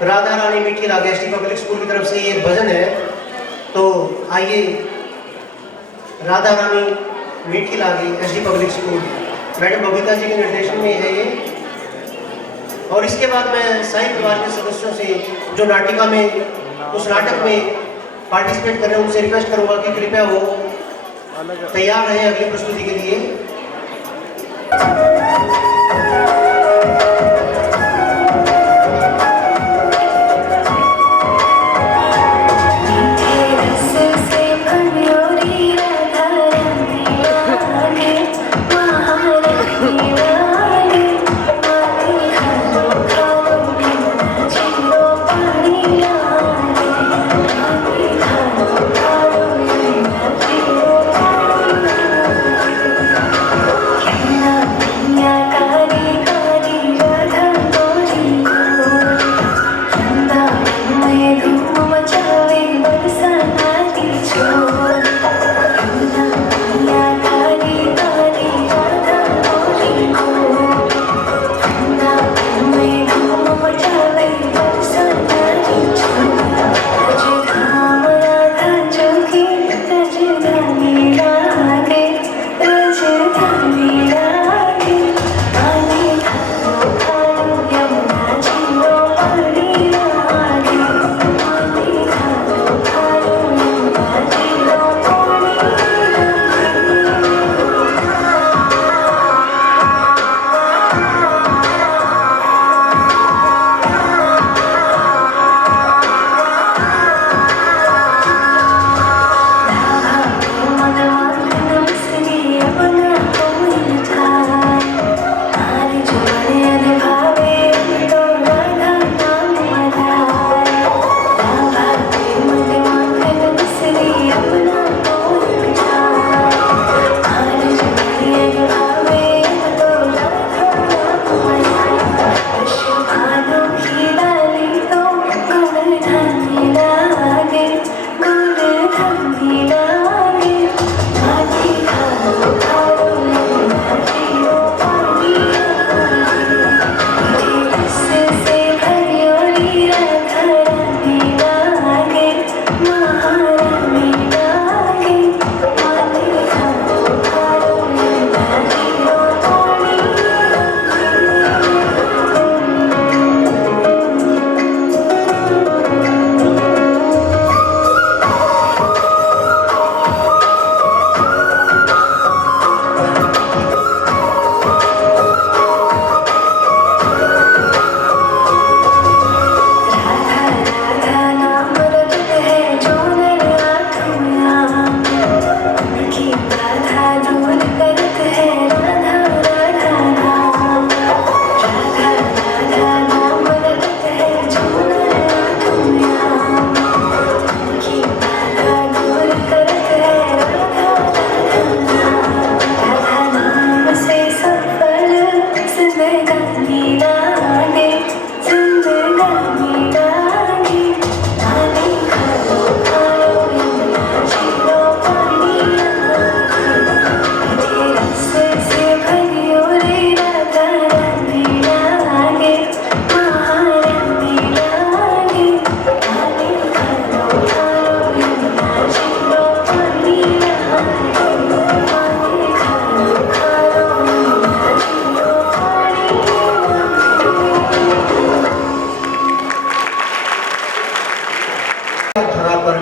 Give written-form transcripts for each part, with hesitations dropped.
राधा रानी मीठी लागे SD public school की तरफ से ये भजन है। तो आइए, राधा रानी मीठी लागे SD public school, madam Babita ji के निर्देशन में है ये। और इसके बाद मैं साईं परिवार के सदस्यों से जो नाटिका में उस नाटक में पार्टिसिपेट कर रहे हैं उनसे रिक्वेस्ट करूंगा कि कृपया वो तैयार रहे अगली प्रस्तुति के लिए।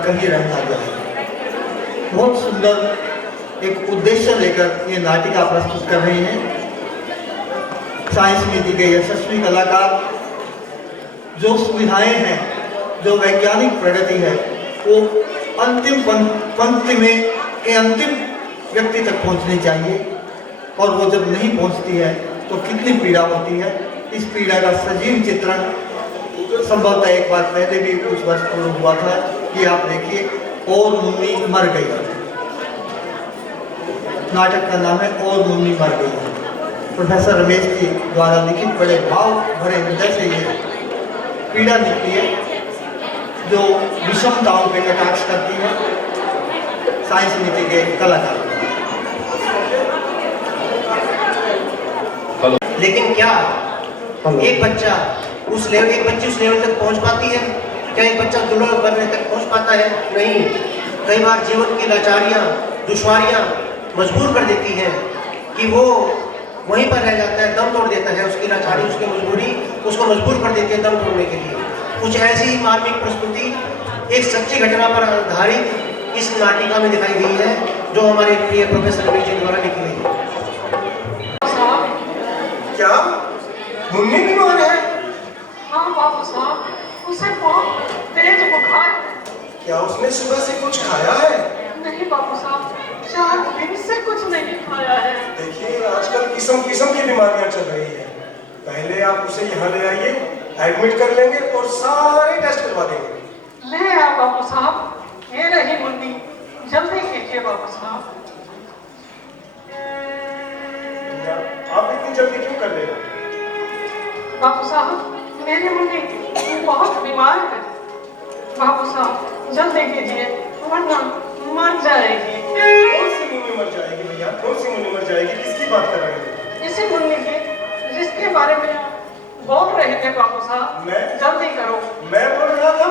कहीं रहना जाए। बहुत सुंदर एक उद्देश्य लेकर ये नाटिका प्रस्तुत कर रहे हैं साइंस नीति के यशस्वी कलाकार। जो सुविधाएं हैं, जो वैज्ञानिक प्रगति है, वो अंतिम पंक्ति में के अंतिम व्यक्ति तक पहुंचनी चाहिए, और वो जब नहीं पहुंचती है तो कितनी पीड़ा होती है। इस पीड़ा का सजीव चित्रण संभवतः एक बार पहले भी कुछ वर्ष पूर्व हुआ था कि आप देखिए, और मुन्नी मर गई। नाटक का नाम है और मुन्नी मर गई। प्रोफेसर रमेश जी द्वारा लिखित बड़े भाव भरे हृदय से ये पीड़ा निकली है जो विषमताओं पे कटाक्ष करती है साइंस नीति के कलाकार। लेकिन क्या एक बच्चा उस लेवल, एक बच्ची उस लेवल तक पहुंच पाती है? क्या एक बच्चा दुल्हन बनने तक पहुंच पाता है? नहीं। कई बार जीवन की लाचारियाँ, दुश्वारियाँ मजबूर कर देती हैं कि वो वहीं पर रह जाता है, दम तोड़ देता है। उसकी लाचारी, उसकी मजबूरी उसको मजबूर कर देती है दम तोड़ने के लिए। कुछ ऐसी मार्मिक प्रस्तुति एक सच्ची घटना पर आधारित इस नाटिका में दिखाई गई है, जो हमारे प्रिय प्रोफेसर रवि जी द्वारा लिखी गई है। क्या मुन्नी बीमार है? हाँ बाबू साहब, उसे बहुत तेज बुखार है। क्या उसने सुबह से कुछ खाया है? नहीं बाबू साहब, 4 दिन से कुछ नहीं खाया है। देखिए, आजकल किस्म किस्म की बीमारियां चल रही है। पहले आप उसे यहाँ ले आइए, एडमिट कर लेंगे और सारे टेस्ट करवा देंगे। ले आ बाबू साहब, ये रही मुन्नी, जल्दी कीजिए बाबू साहब। आप इतनी जल्दी क्यों कर रहे हो? बाबू साहब, मेरी मुन्नी बहुत बीमार है। बाबू साहब जल्दी कीजिए, वरना मर जाएगी। कौन सी मुन्नी मर जाएगी भैया? कौन सी मुन्नी मर जाएगी? किसकी बात कर रहे हैं? इसी मुन्नी की, जिसके बारे में बोल रहे थे बाबू साहब। मैं? जल्दी करो। मैं बोल रहा था?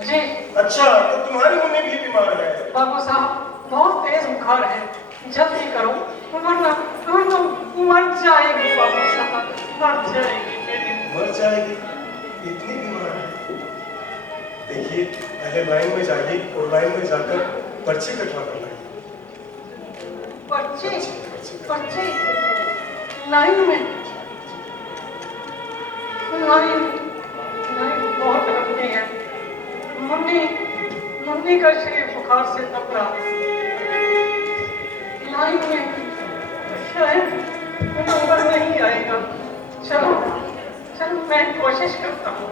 जी। अच्छा, तो तुम्हारी मुन्नी भी बीमार है? बाबू साहब बहुत तेज बुखार है, जल्दी करो, वरना वरना मर जाएगी बाबू साहब, मर जाएगी मेरी। मर जाएगी? इतनी बीमार है? देखिए, पहले लाइन में जाइए और लाइन में जाकर पर्ची कटवा कर लाइए। पर्ची? पर्ची? लाइन में? लाइन बहुत लंबी है। मुन्नी का शरीर बुखार से तप रहा। लाइन में शायद नंबर नहीं आएगा। चलो चलो, मैं कोशिश करता हूँ।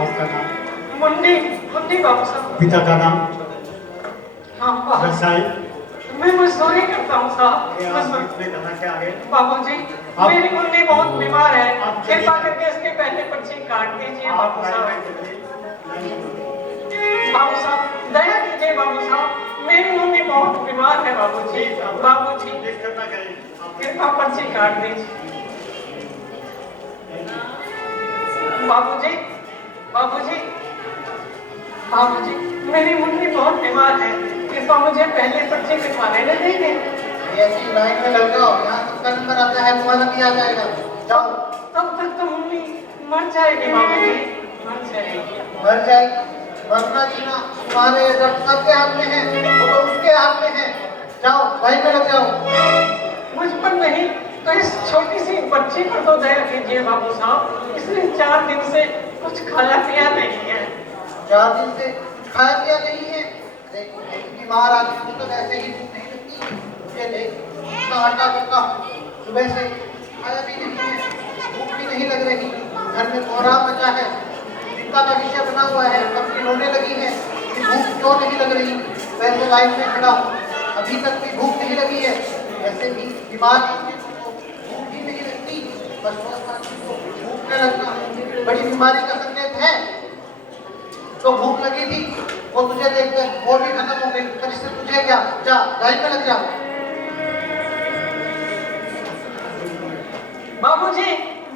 आपका नाम? मुन्नी बाबू साहब। पिता का नाम? हाँ बाबू, व्यवसाय? मैं मजदूरी करता हूँ साहब। कहा क्या आगे? बाबूजी, मेरी मुन्नी बहुत बीमार है, कृपा करके इसके पहले पर्ची काट दीजिए बाबू साहब। बाबू साहब दया कीजिए बाबू साहब, मेरी मुन्नी बहुत बीमार है बाबूजी। बाबूजी कृपा पर्ची काट दीजिए। बाबूजी बाबूजी बाबूजी, मेरी मुन्नी बहुत बीमार है, कृपा मुझे पहले पर्ची कटवाने में देंगे। ऐसी लाइन में लग जाओ, यहाँ सबका नंबर आता है, तुम्हारा भी आ जाएगा। जाओ। तब तक तो मुन्नी मर जाएगी बाबूजी, मर जाएगी। मर जाएगी? मरना जीना तुम्हारे डॉक्टर के हाथ में है, वो तो उसके हाथ में है। जाओ, लाइन में लग जाओ। मुझ पर नहीं तो इस छोटी सी बच्ची पर तो दया कीजिए बाबू साहब। इसने 4 दिन से कुछ खाया पिया नहीं है। 4 दिन से कुछ खाया पिया नहीं है? बीमार आदमी को तो वैसे ही भूख नहीं लगती। मुझे देख, इतना हटा करता हूँ, सुबह से खाया भी नहीं है, भूख भी नहीं लग रही। घर में कोहराम मचा है, चिंता का विषय बना हुआ है, सबकी रोने लगी है कि भूख क्यों नहीं लग रही। वैसे लाइन में खड़ा हूँ, अभी तक भी भूख नहीं लगी है। वैसे भी बीमार भूख भी नहीं लगती, बस भूख न लगना बड़ी बीमारी का संकेत है। तो भूख लगी थी, वो तुझे देखकर वो भी खत्म हो गई, पर इससे तुझे क्या? जा, लाइन में लग जा। बाबूजी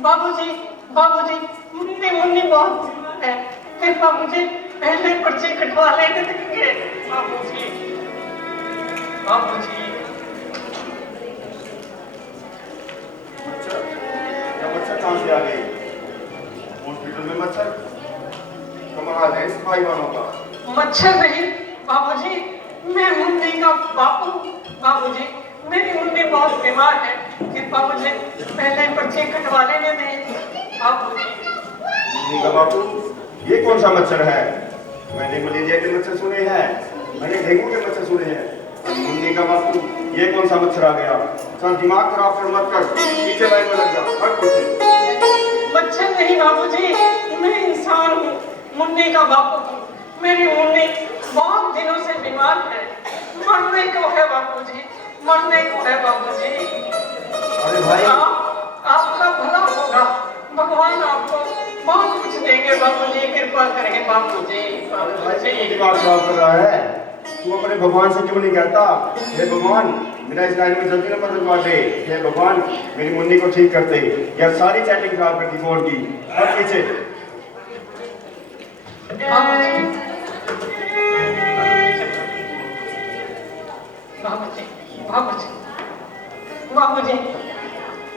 बाबूजी बाबूजी, मुन्नी बहुत बीमार है, कृपा मुझे पहले पर्ची कटवा लेने देंगे बाबूजी। बाबूजी मच्छर कहाँ से आ गई? हॉस्पिटल में मच्छर? कमाल है इस भाई वालों का। मच्छर नहीं बाबूजी, मैं मुन्नी का बापू। बाबूजी, मेरी मुन्नी बहुत बीमार है, कृपा मुझे पहले पर्ची कटवा लेने दें बाबूजी। मुन्नी का बापू? ये कौन सा मच्छर है? मैंने मलेरिया के मच्छर सुने हैं, मैंने डेंगू के मच्छर सुने हैं। मुन्नी का बापू, ये कौन सा मच्छर आ गया? सर दिमाग खराब कर मत कर, पीछे लाइन में लग जा, हट पीछे। मच्छर नहीं बाबूजी, मैं इंसान हूँ, मुन्नी का बापू हूँ। मेरी मुन्नी बहुत दिनों से बीमार है, मरने को है बाबूजी, मरने को है बाबूजी। अरे भाई, आपका भला होगा, भगवान आपको बहुत कुछ देंगे बाबूजी, कृपा करेंगे बाबूजी। ऐसे दिमाग खराब कर रहा है। तू अपने भगवान से क्यों नहीं कहता, हे भगवान मेरा इस लाइन में जल्दी नंबर लगवा दे, हे भगवान मेरी मुन्नी को ठीक करते। यार सारी चैटिंग खराब कर दी फोन की। अब पीछे बाबूजी, बाबूजी,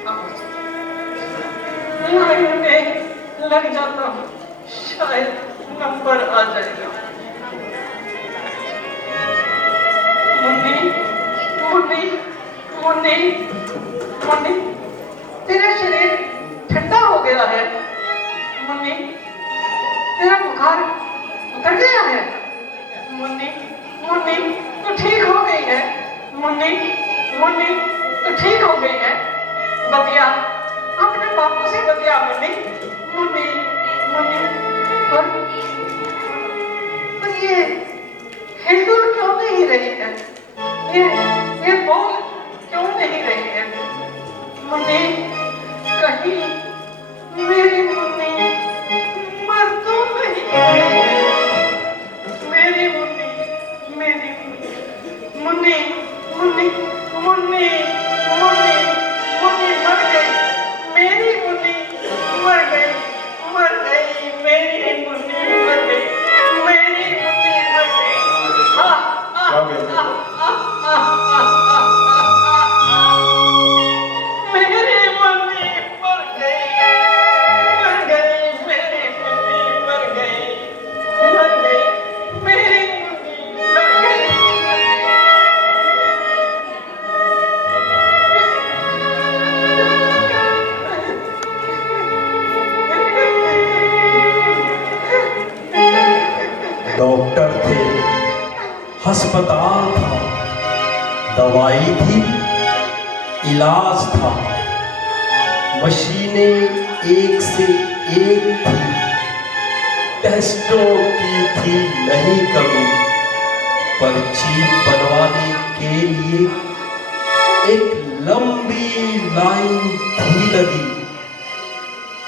बाबूजी, लाइन में लग जाता हूँ, शायद नंबर आ जाएगा। मुन्नी, मुन्नी, मुन्नी, मुन्नी, तेरा शरीर ठंडा हो गया है। मुन्नी, तेरा बुखार उतर गया है। मुन्नी, मुन्नी, तू ठीक हो गई है। मुन्नी, मुन्नी, तू ठीक हो गई है। बतिया, अपने बापू से बतिया मुन्नी, मुन्नी, मुन्नी। पर ये हिलडुल क्यों नहीं रही है? ये बोल क्यों नहीं रही है? मुन्नी, कहीं मेरी मुन्नी मर तो नहीं गई? मेरी मुन्नी, मेरी मुन्नी, मुन्नी, मुन्नी, मुन्नी, मुन्नी मर गई। मेरी मुन्नी मर गई, मर गई, मेरी मुन्नी मर गई, मेरी मुन्नी मर गई। मेरी मुन्नी मर गई, मर गई, मेरी मुन्नी मर गई, मर गई, मेरी मुन्नी मर गई। डॉक्टर थे, अस्पताल था, दवाई थी, इलाज था, मशीनें एक से एक थी, टेस्टों की थी नहीं कमी, पर चीप बनवाने के लिए एक लंबी लाइन थी लगी।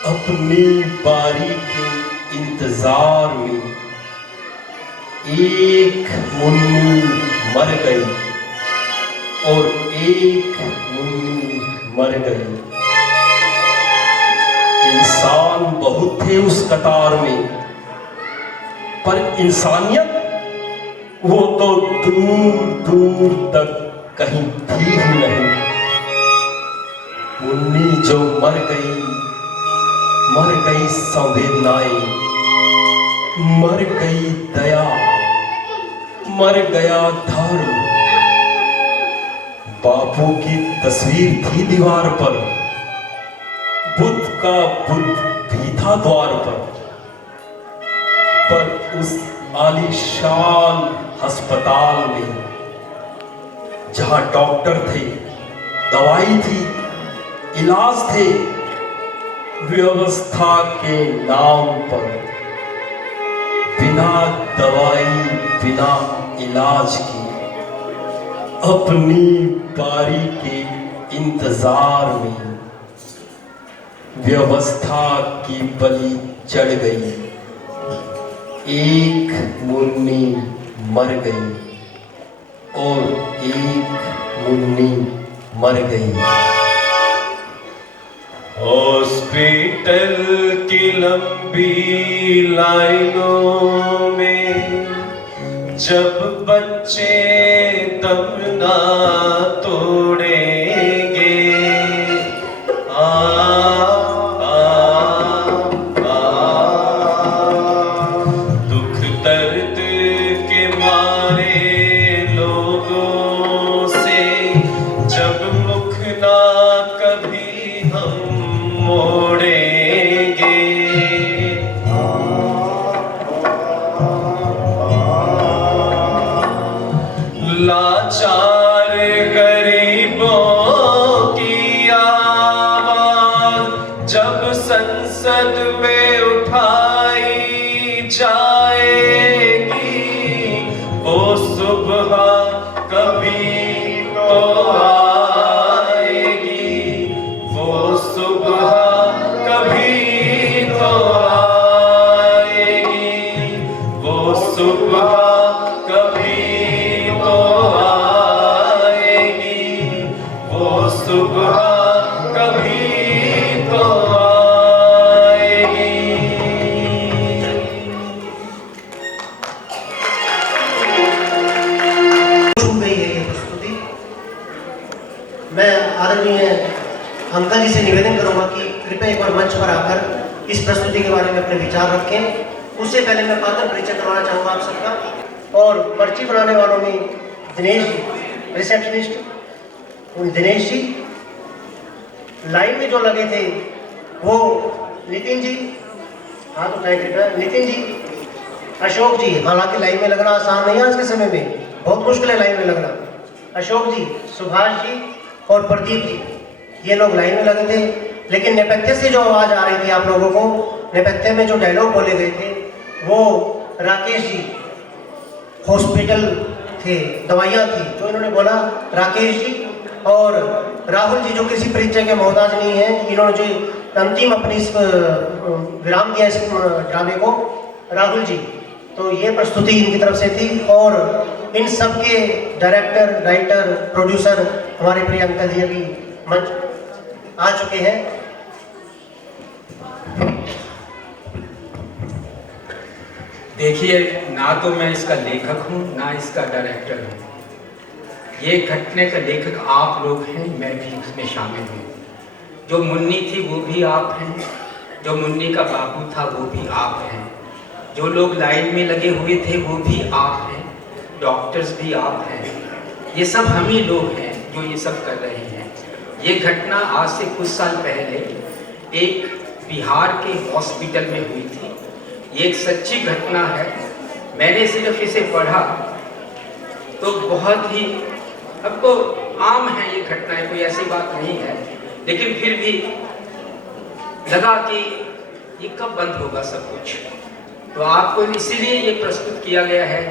अपनी बारी के इंतजार में एक मुन्नी मर गई और एक मुन्नी मर गई। इंसान बहुत थे उस कतार में, पर इंसानियत वो तो दूर दूर तक कहीं थी ही नहीं। मुन्नी जो मर गई संवेदनाएं, मर गई दया, मर गया धर्म। बापू की तस्वीर थी दीवार पर, बुद्ध का बुद्ध भी था द्वार पर उस आलीशान अस्पताल में जहां डॉक्टर थे, दवाई थी, इलाज थे, व्यवस्था के नाम पर बिना दवाई बिना इलाज के अपनी बारी के इंतजार में व्यवस्था की बलि चढ़ गई। एक मुन्नी मर गई और एक मुन्नी मर गई। हॉस्पिटल की लंबी लाइनों में जब बच्चे दम ना तोड़ेंगे, दुख दर्द के मारे लोगों से जब मुख ना कभी हम मोड़ेंगे, लाचार गरीबों की आवाज जब संसद में उठाई जाएगी, वो सुबह कभी तो आएगी, वो सुबह कभी तो अंकल जी से निवेदन करूंगा कि कृपया एक बार मंच पर आकर इस प्रस्तुति के बारे में अपने विचार रखें। उससे पहले मैं पात्र परिचय करवाना चाहूँगा आप सबका। और पर्ची बनाने वालों में दिनेश जी, रिसेप्शनिस्ट दिनेश जी, लाइन में जो लगे थे वो नितिन जी, हाँ तो नितिन जी, अशोक जी, हालांकि लाइन में लगना आसान नहीं है आज के समय में, बहुत मुश्किल है लाइन में लगना। अशोक जी, सुभाष जी और प्रदीप जी, ये लोग लाइन में लगे थे, लेकिन नेपथ्य से जो आवाज आ रही थी आप लोगों को, नेपथ्य में जो डायलॉग बोले गए थे वो राकेश जी, हॉस्पिटल थे, दवाइयाँ थी, जो इन्होंने बोला राकेश जी, और राहुल जी जो किसी परिचय के मोहताज नहीं है, इन्होंने जो अंतिम अपनी विराम दिया इस ड्रामे को, राहुल जी। तो ये प्रस्तुति इनकी तरफ से थी। और इन सब के डायरेक्टर, राइटर, प्रोड्यूसर हमारे प्रिय अंकल जी अभी मंच आ चुके हैं। देखिए, ना तो मैं इसका लेखक हूँ ना इसका डायरेक्टर हूँ। ये घटने का लेखक आप लोग हैं, मैं भी उसमें शामिल हूँ। जो मुन्नी थी वो भी आप हैं, जो मुन्नी का बाबू था वो भी आप हैं, जो लोग लाइन में लगे हुए थे वो भी आप हैं, डॉक्टर्स भी आप हैं। ये सब हम ही लोग हैं जो ये सब कर रहे हैं। ये घटना आज से कुछ साल पहले एक बिहार के हॉस्पिटल में हुई थी। ये एक सच्ची घटना है। मैंने सिर्फ इसे पढ़ा तो बहुत ही, अब तो आम है ये घटनाएं, कोई ऐसी बात नहीं है, लेकिन फिर भी लगा कि ये कब बंद होगा सब कुछ। तो आपको इसीलिए ये प्रस्तुत किया गया है,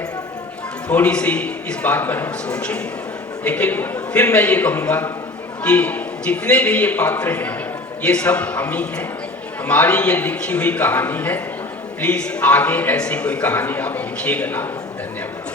थोड़ी सी इस बात पर हम सोचें। लेकिन फिर मैं ये कहूँगा कि जितने भी ये पात्र हैं ये सब हम ही हैं, हमारी ये लिखी हुई कहानी है। प्लीज़ आगे ऐसी कोई कहानी आप लिखिएगा ना। धन्यवाद।